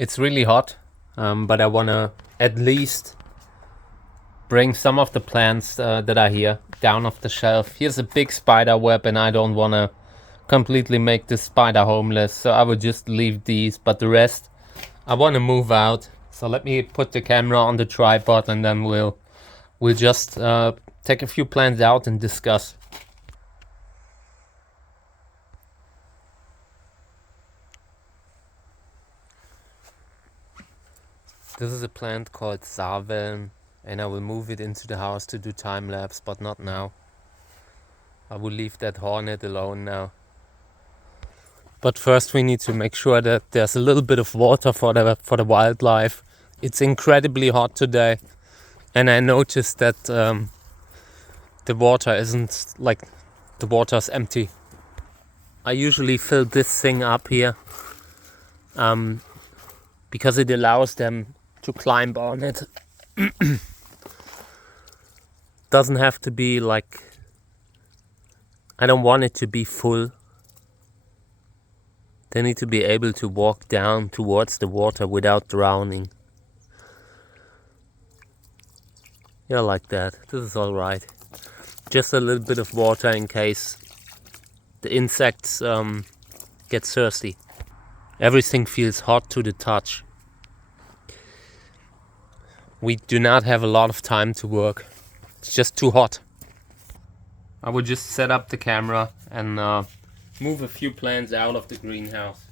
It's really hot, but I wanna at least bring some of the plants that are here down off the shelf. Here's a big spider web, and I don't wanna completely make this spider homeless, so I would just leave these, but the rest I wanna move out. So let me put the camera on the tripod, and then we'll just take a few plants out and discuss. This is a plant called Saveln, and I will move it into the house to do time lapse, but not now. I will leave that hornet alone now. But first we need to make sure that there's a little bit of water for the wildlife. It's incredibly hot today, and I noticed that the water isn't like the water's empty. I usually fill this thing up here because it allows them to climb on it. Doesn't have to be like, I don't want it to be full. They need to be able to walk down towards the water without drowning. Yeah, like that. This is all right. Just a little bit of water in case the insects get thirsty. Everything feels hot to the touch. We do not have a lot of time to work. It's just too hot. I would just set up the camera and move a few plants out of the greenhouse.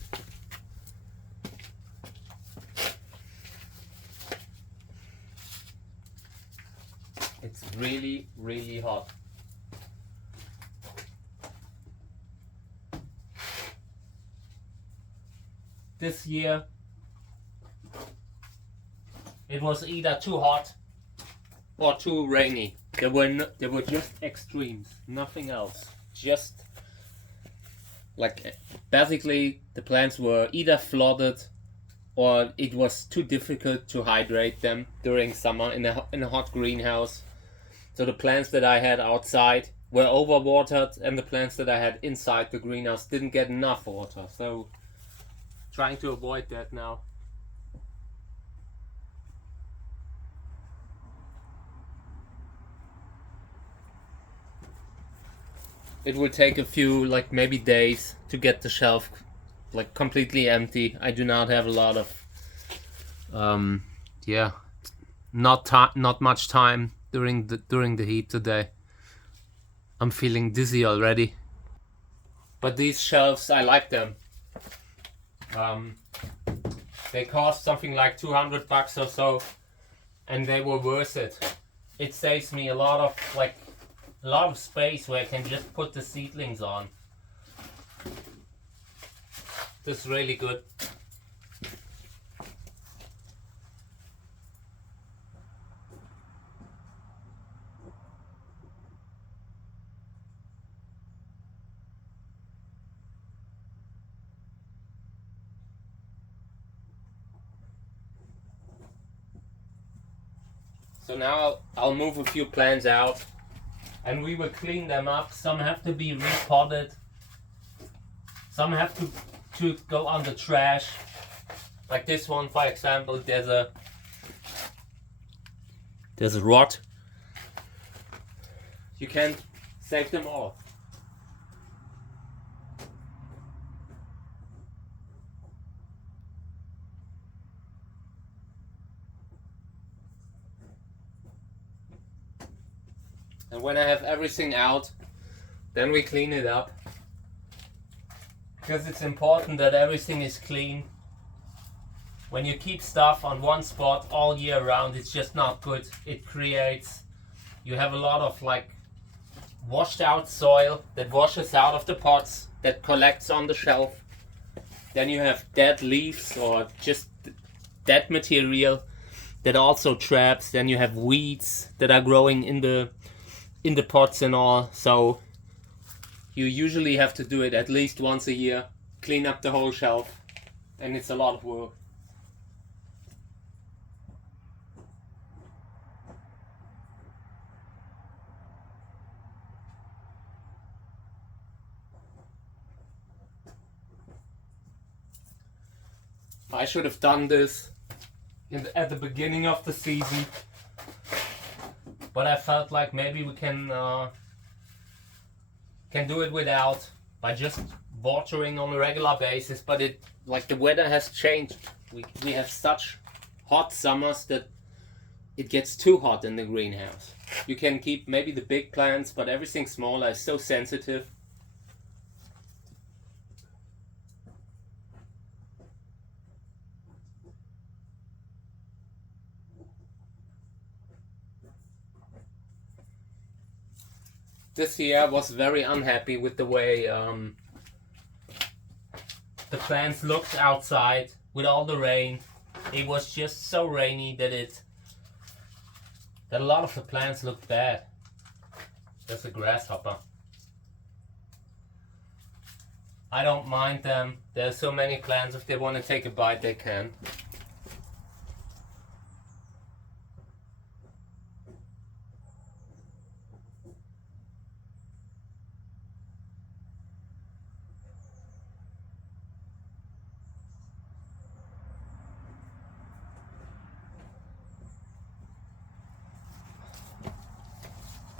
It's really, really hot. This year it was either too hot or too rainy. There were just extremes, nothing else. Just like basically the plants were either flooded or it was too difficult to hydrate them during summer in a hot greenhouse. So the plants that I had outside were overwatered, and the plants that I had inside the greenhouse didn't get enough water. So trying to avoid that now. It will take a few, like maybe days, to get the shelf like completely empty. I do not have a lot of not much time during the heat today. I'm feeling dizzy already. But these shelves, I like them. They cost something like $200 or so, and they were worth it. It saves me a lot of space where I can just put the seedlings on. This is really good. So now I'll move a few plants out, and we will clean them up. Some have to be repotted. Some have to go on the trash. Like this one, for example, there's a rot. You can't save them all. And when I have everything out, then we clean it up. Because it's important that everything is clean. When you keep stuff on one spot all year round, it's just not good. You have a lot of like washed out soil that washes out of the pots, that collects on the shelf. Then you have dead leaves or just dead material that also traps. Then you have weeds that are growing in the pots and all. So you usually have to do it at least once a year, clean up the whole shelf, and it's a lot of work. I should have done this at the beginning of the season, but I felt like maybe we can do it without, by just watering on a regular basis. But it, like, the weather has changed. We have such hot summers that it gets too hot in the greenhouse. You can keep maybe the big plants, but everything smaller is so sensitive. This year I was very unhappy with the way the plants looked outside with all the rain. It was just so rainy that a lot of the plants looked bad. There's a grasshopper. I don't mind them. There's so many plants, if they want to take a bite they can.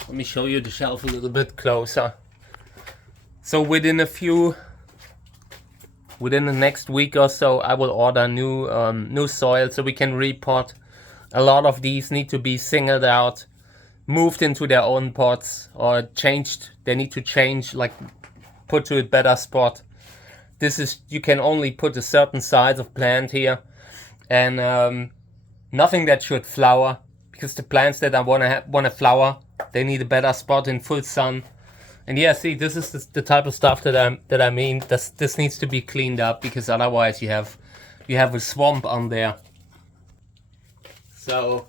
Let me show you the shelf a little bit closer. So within the next week or so, I will order new soil so we can repot. A lot of these need to be singled out, moved into their own pots, or changed. They need to change, like put to a better spot. This is, you can only put a certain size of plant here, and nothing that should flower, because the plants that I wanna flower, they need a better spot in full sun. And yeah, see, this is the type of stuff that I mean. This needs to be cleaned up, because otherwise you have a swamp on there. So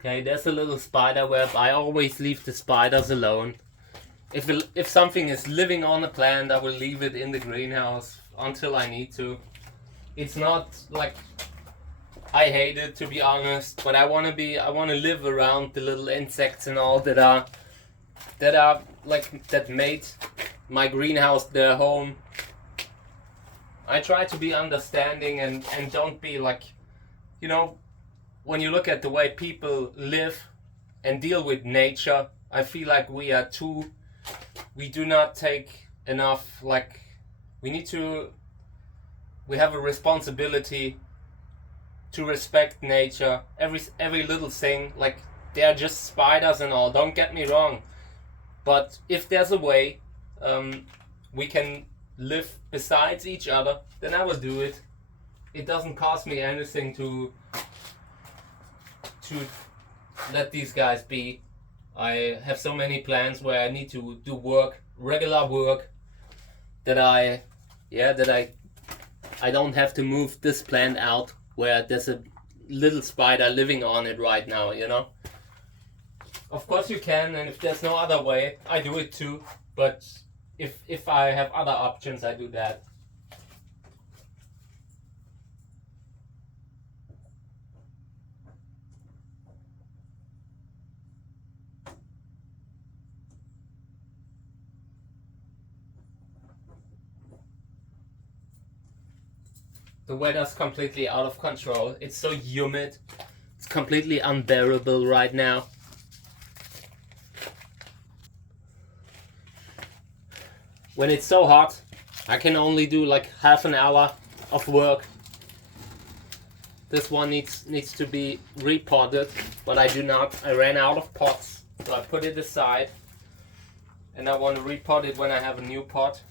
okay, there's a little spider web. I always leave the spiders alone. If something is living on a plant, I will leave it in the greenhouse until I need to. It's not like I hate it, to be honest, but I want to live around the little insects and all that made my greenhouse their home. I try to be understanding and don't be like, you know, when you look at the way people live and deal with nature, I feel like we do not take enough, like, we have a responsibility to respect nature, every little thing. Like, they are just spiders and all, don't get me wrong, but if there's a way we can live besides each other, then I will do it. It doesn't cost me anything to let these guys be. I have so many plans where I need to do work, regular work, that I don't have to move this plant out where there's a little spider living on it right now, you know. Of course you can, and if there's no other way, I do it too. But if I have other options, I do that. The weather's completely out of control. It's so humid. It's completely unbearable right now. When it's so hot, I can only do like half an hour of work. This one needs to be repotted, but I do not. I ran out of pots, so I put it aside. And I want to repot it when I have a new pot.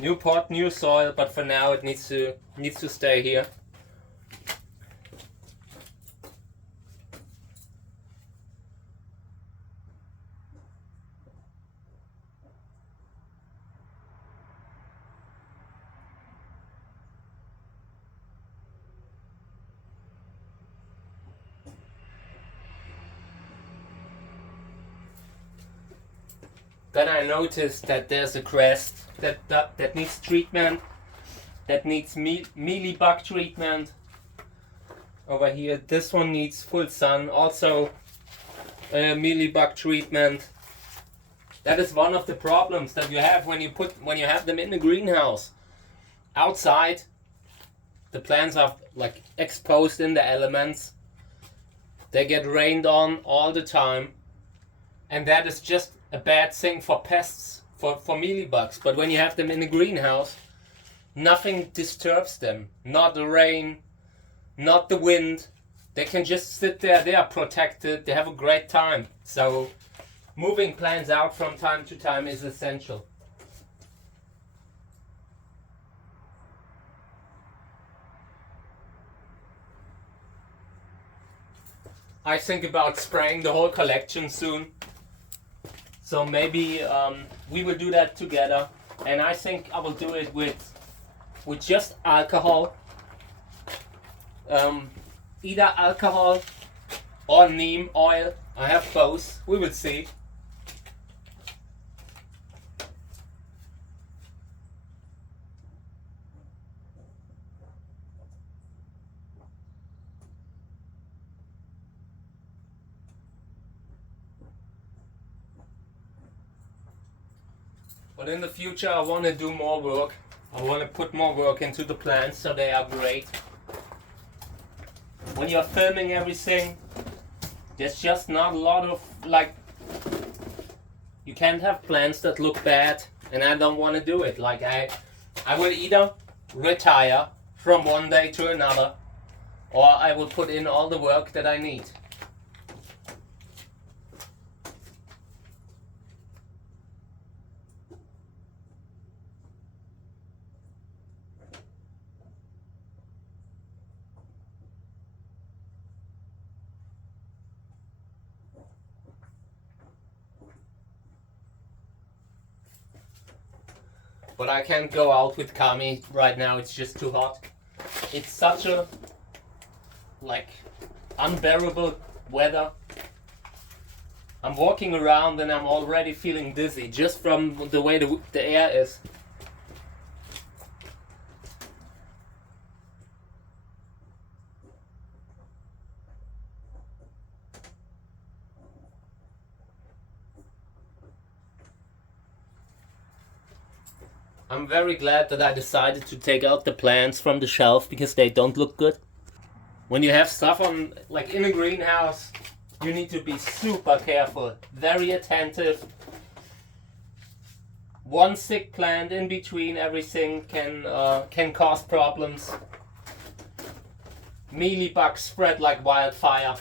New pot, new soil, but for now it needs to stay here. Then I noticed that there's a crest that needs treatment, that needs mealybug treatment. Over here, this one needs full sun, also mealybug treatment. That is one of the problems that you have when you have them in the greenhouse. Outside, the plants are like exposed in the elements. They get rained on all the time, and that is just a bad thing for pests, for mealybugs. But when you have them in the greenhouse, nothing disturbs them. Not the rain, not the wind. They can just sit there. They are protected. They have a great time. So moving plants out from time to time is essential. I think about spraying the whole collection soon. So maybe we will do that together. And I think I will do it with just alcohol. Either alcohol or neem oil. I have both. We will see. But in the future I want to do more work. I want to put more work into the plants so they are great. When you're filming everything, there's just not a lot of, like, you can't have plants that look bad, and I don't want to do it. Like, I will either retire from one day to another, or I will put in all the work that I need. But I can't go out with Kami right now, it's just too hot. It's such a, like, unbearable weather. I'm walking around and I'm already feeling dizzy just from the way the air is. I'm very glad that I decided to take out the plants from the shelf because they don't look good. When you have stuff on, like in a greenhouse, you need to be super careful, very attentive. One sick plant in between everything can cause problems. Mealybugs spread like wildfire.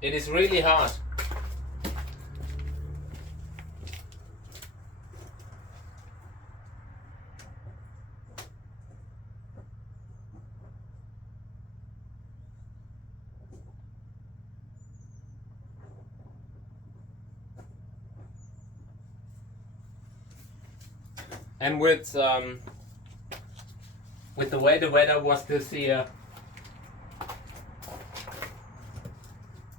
It is really hard. And with the way the weather was this year,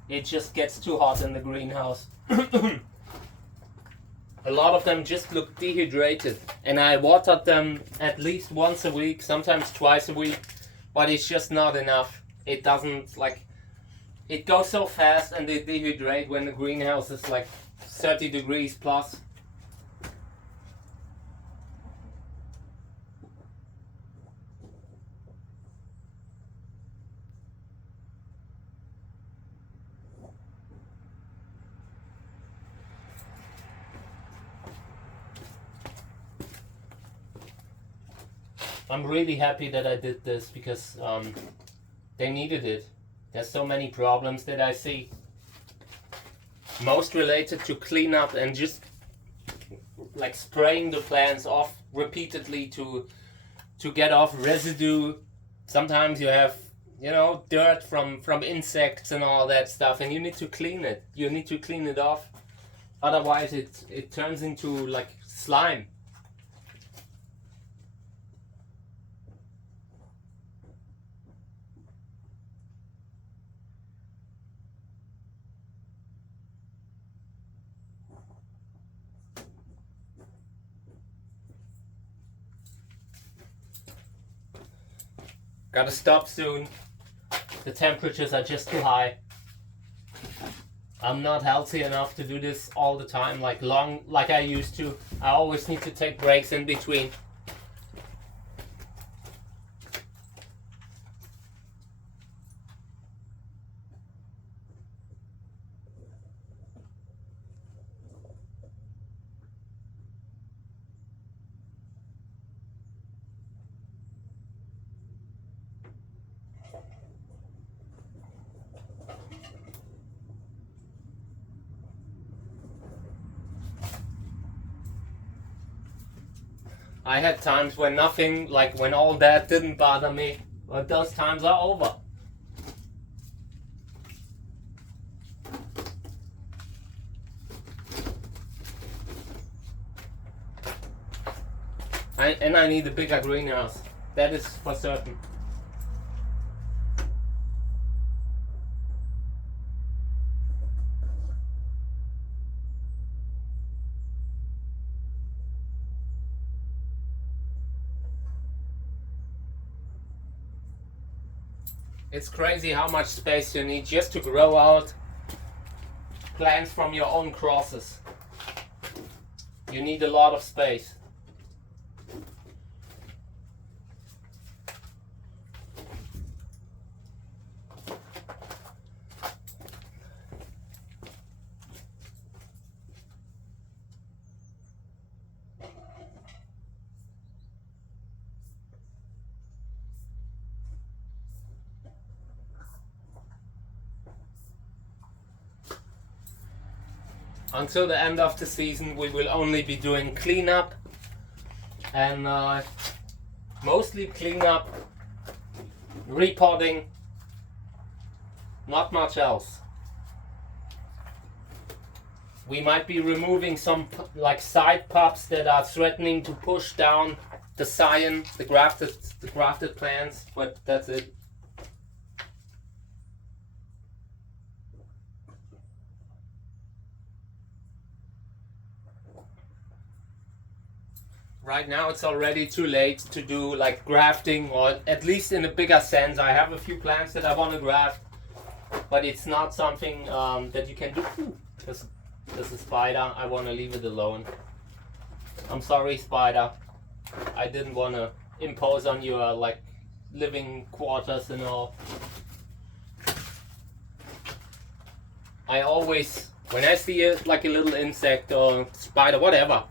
it just gets too hot in the greenhouse. A lot of them just look dehydrated, and I watered them at least once a week, sometimes twice a week, but it's just not enough. It doesn't, like, it goes so fast and they dehydrate when the greenhouse is like 30 degrees plus. I'm really happy that I did this because they needed it. There's so many problems that I see. Most related to cleanup and just like spraying the plants off repeatedly to get off residue. Sometimes you have, you know, dirt from insects and all that stuff, and you need to clean it. You need to clean it off. Otherwise it turns into like slime. Gotta stop soon. The temperatures are just too high. I'm not healthy enough to do this all the time, like I used to. I always need to take breaks in between. I had times when nothing, like when all that didn't bother me, but those times are over. And I need a bigger greenhouse. That is for certain. It's crazy how much space you need just to grow out plants from your own crosses. You need a lot of space. Until the end of the season, we will only be doing cleanup and mostly cleanup, repotting, not much else. We might be removing some like side pups that are threatening to push down the scion, the grafted plants, but that's it. Right now it's already too late to do like grafting, or at least in a bigger sense. I have a few plants that I want to graft, but it's not something that you can do. There's a spider. I want to leave it alone. I'm sorry, spider. I didn't want to impose on your like living quarters and all. I always, when I see like a little insect or spider, whatever,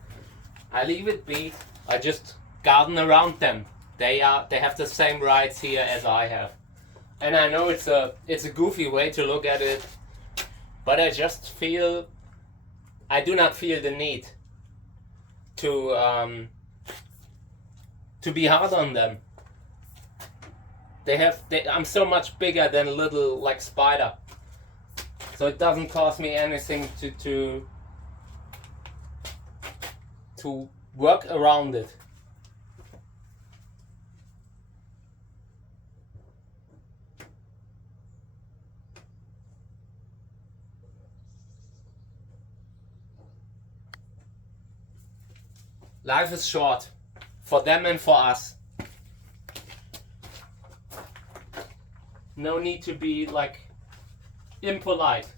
I leave it be. I just garden around them. They have the same rights here as I have. And I know it's a goofy way to look at it, but I just feel, I do not feel the need to be hard on them. I'm so much bigger than a little like spider, so it doesn't cost me anything to work around it. Life is short, for them and for us. No need to be like impolite.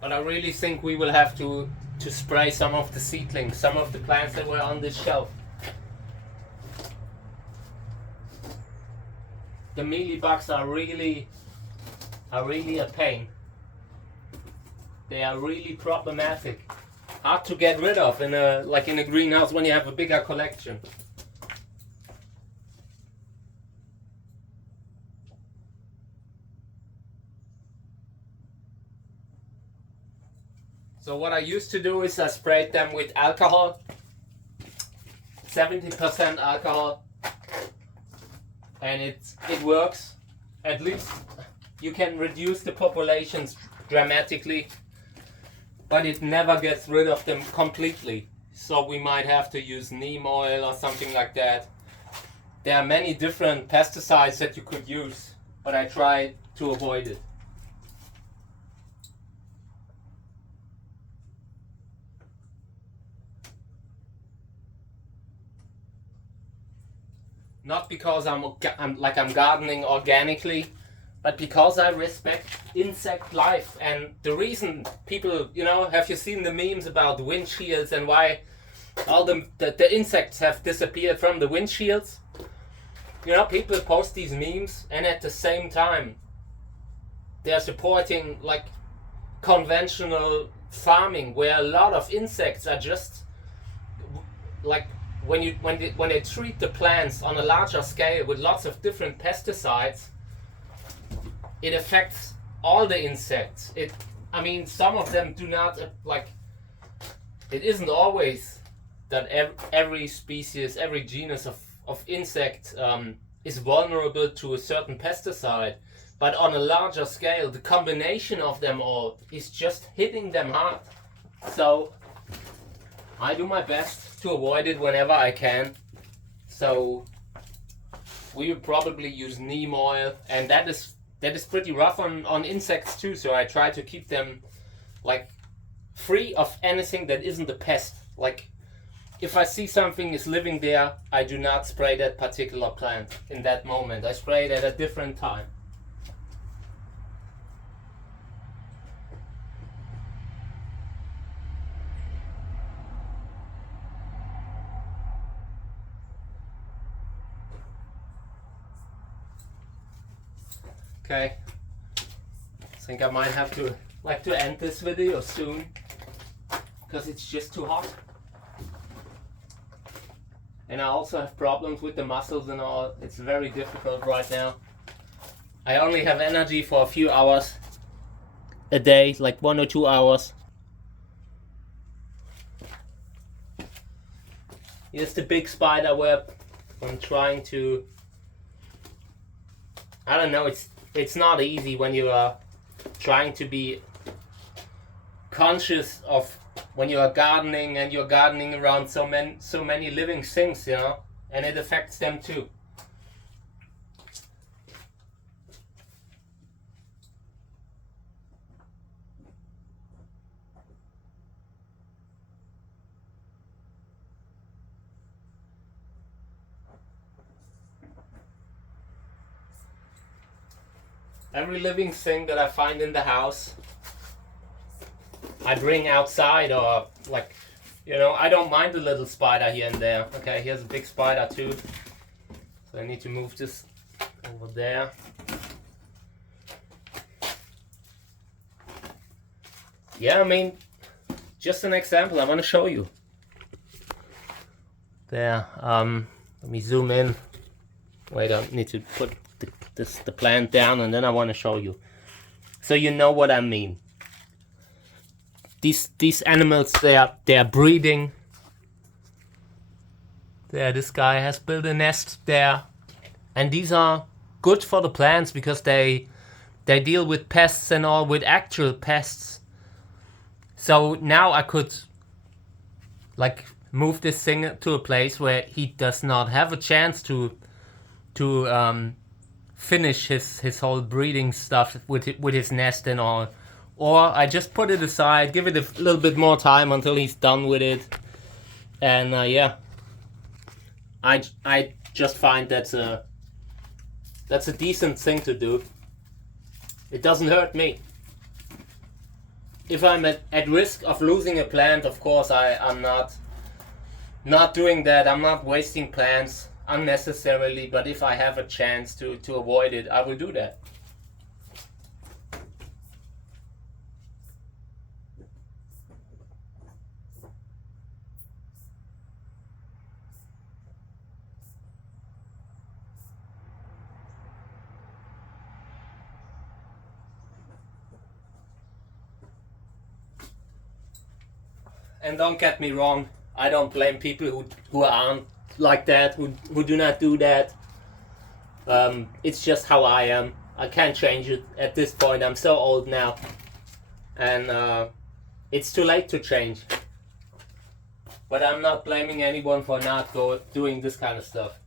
But I really think we will have to spray some of the seedlings, some of the plants that were on this shelf. The mealybugs are really a pain. They are really problematic. Hard to get rid of in a greenhouse when you have a bigger collection. So what I used to do is I sprayed them with alcohol, 70% alcohol, and it works. At least you can reduce the populations dramatically, but it never gets rid of them completely. So we might have to use neem oil or something like that. There are many different pesticides that you could use, but I try to avoid it. Not because I'm gardening organically, but because I respect insect life. And the reason people, have you seen the memes about windshields and why all the insects have disappeared from the windshields? People post these memes, and at the same time they're supporting like conventional farming, where a lot of insects are just like, when they treat the plants on a larger scale with lots of different pesticides, it affects all the insects. Some of them do not it isn't always that every species, every genus of insect is vulnerable to a certain pesticide, but on a larger scale, the combination of them all is just hitting them hard. So I do my best to avoid it whenever I can. So we will probably use neem oil, and that is pretty rough on insects too. So I try to keep them like free of anything that isn't a pest. Like if I see something is living there, I do not spray that particular plant in that moment. I spray it at a different time. Okay, I think I might have to end this video soon, because it's just too hot. And I also have problems with the muscles and all. It's very difficult right now. I only have energy for a few hours a day, like 1 or 2 hours. Here's the big spider web. I'm trying to, I don't know, it's not easy when you are trying to be conscious of when you are gardening, and you're gardening around so many living things, and it affects them too. Every living thing that I find in the house, I bring outside, or I don't mind a little spider here and there. Okay, here's a big spider too. So I need to move this over there. Yeah, just an example I want to show you. There, let me zoom in. Wait, I need to put the plant down, and then I want to show you, so you know what I mean. These animals, they are breeding. There, this guy has built a nest there, and these are good for the plants because they deal with pests and all, with actual pests. So now I could move this thing to a place where he does not have a chance to finish his whole breeding stuff with his nest and all. Or I just put it aside, give it a little bit more time until he's done with it. And yeah, I just find that's a decent thing to do. It doesn't hurt me. If I'm at risk of losing a plant, of course I'm not doing that. I'm not wasting plants unnecessarily, but if I have a chance to avoid it, I will do that. And don't get me wrong, I don't blame people who aren't like that, who do not do that. It's just how I am. I can't change it at this point. I'm so old now, and it's too late to change. But I'm not blaming anyone for not doing this kind of stuff.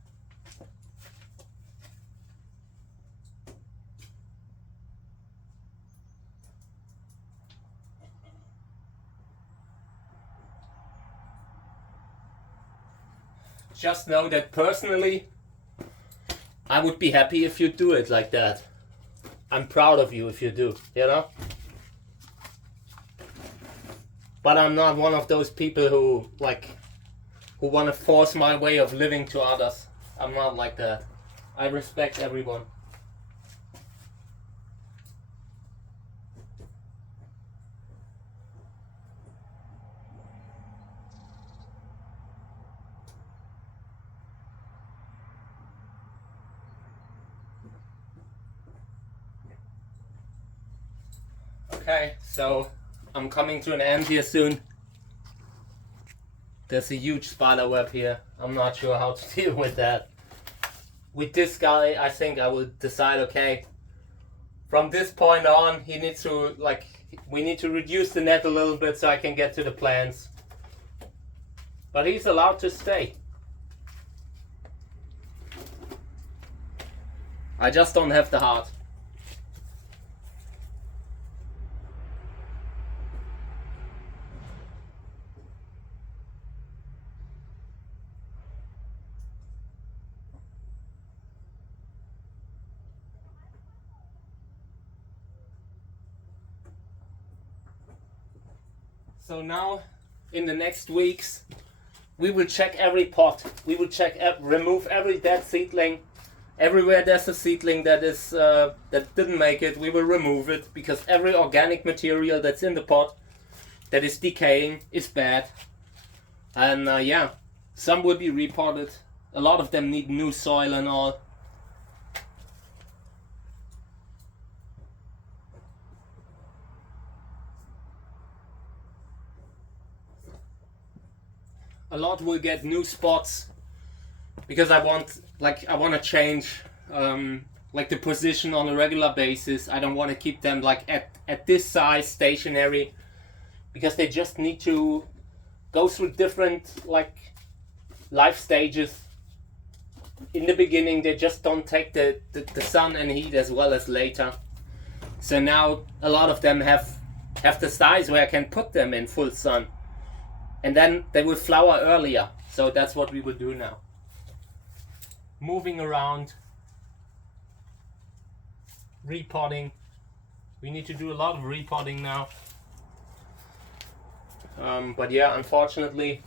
Just know that personally, I would be happy if you do it like that. I'm proud of you if you do, you know? But I'm not one of those people who want to force my way of living to others. I'm not like that. I respect everyone. Okay, so I'm coming to an end here soon. There's a huge spider web here. I'm not sure how to deal with that. With this guy, I think I will decide, okay, from this point on, he needs to, we need to reduce the net a little bit so I can get to the plants. But he's allowed to stay. I just don't have the heart. So now, in the next weeks, we will check every pot. We will check, remove every dead seedling. Everywhere there's a seedling that is that didn't make it, we will remove it, because every organic material that's in the pot that is decaying is bad. And yeah, some will be repotted. A lot of them need new soil and all. A lot will get new spots, because I want to change the position on a regular basis. I don't want to keep them at this size stationary, because they just need to go through different life stages. In the beginning they just don't take the sun and heat as well as later. So now a lot of them have the size where I can put them in full sun. And then they will flower earlier. So that's what we will do now. Moving around. Repotting. We need to do a lot of repotting now. But yeah, unfortunately,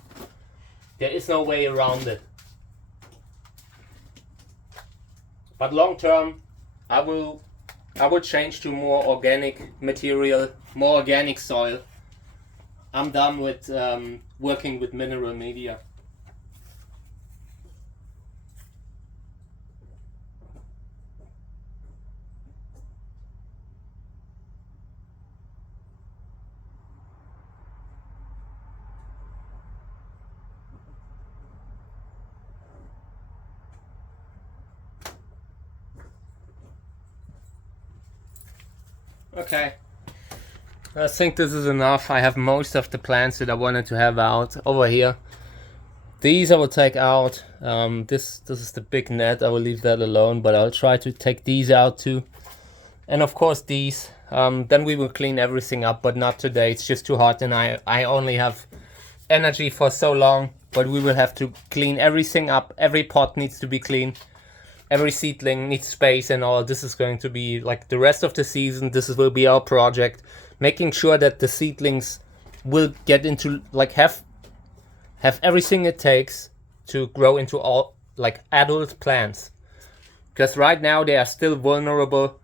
there is no way around it. But long term, I will change to more organic material, more organic soil. I'm done with working with mineral media. Okay. I think this is enough. I have most of the plants that I wanted to have out over here. These I will take out. This is the big net. I will leave that alone, but I'll try to take these out too. And of course these. Then we will clean everything up, but not today. It's just too hot, and I only have energy for so long. But we will have to clean everything up. Every pot needs to be clean. Every seedling needs space and all. This is going to be the rest of the season. This will be our project. Making sure that the seedlings will get into have everything it takes to grow into all adult plants. Because right now they are still vulnerable.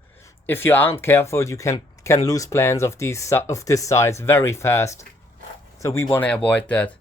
If you aren't careful, you can lose plants of this size very fast. So we want to avoid that.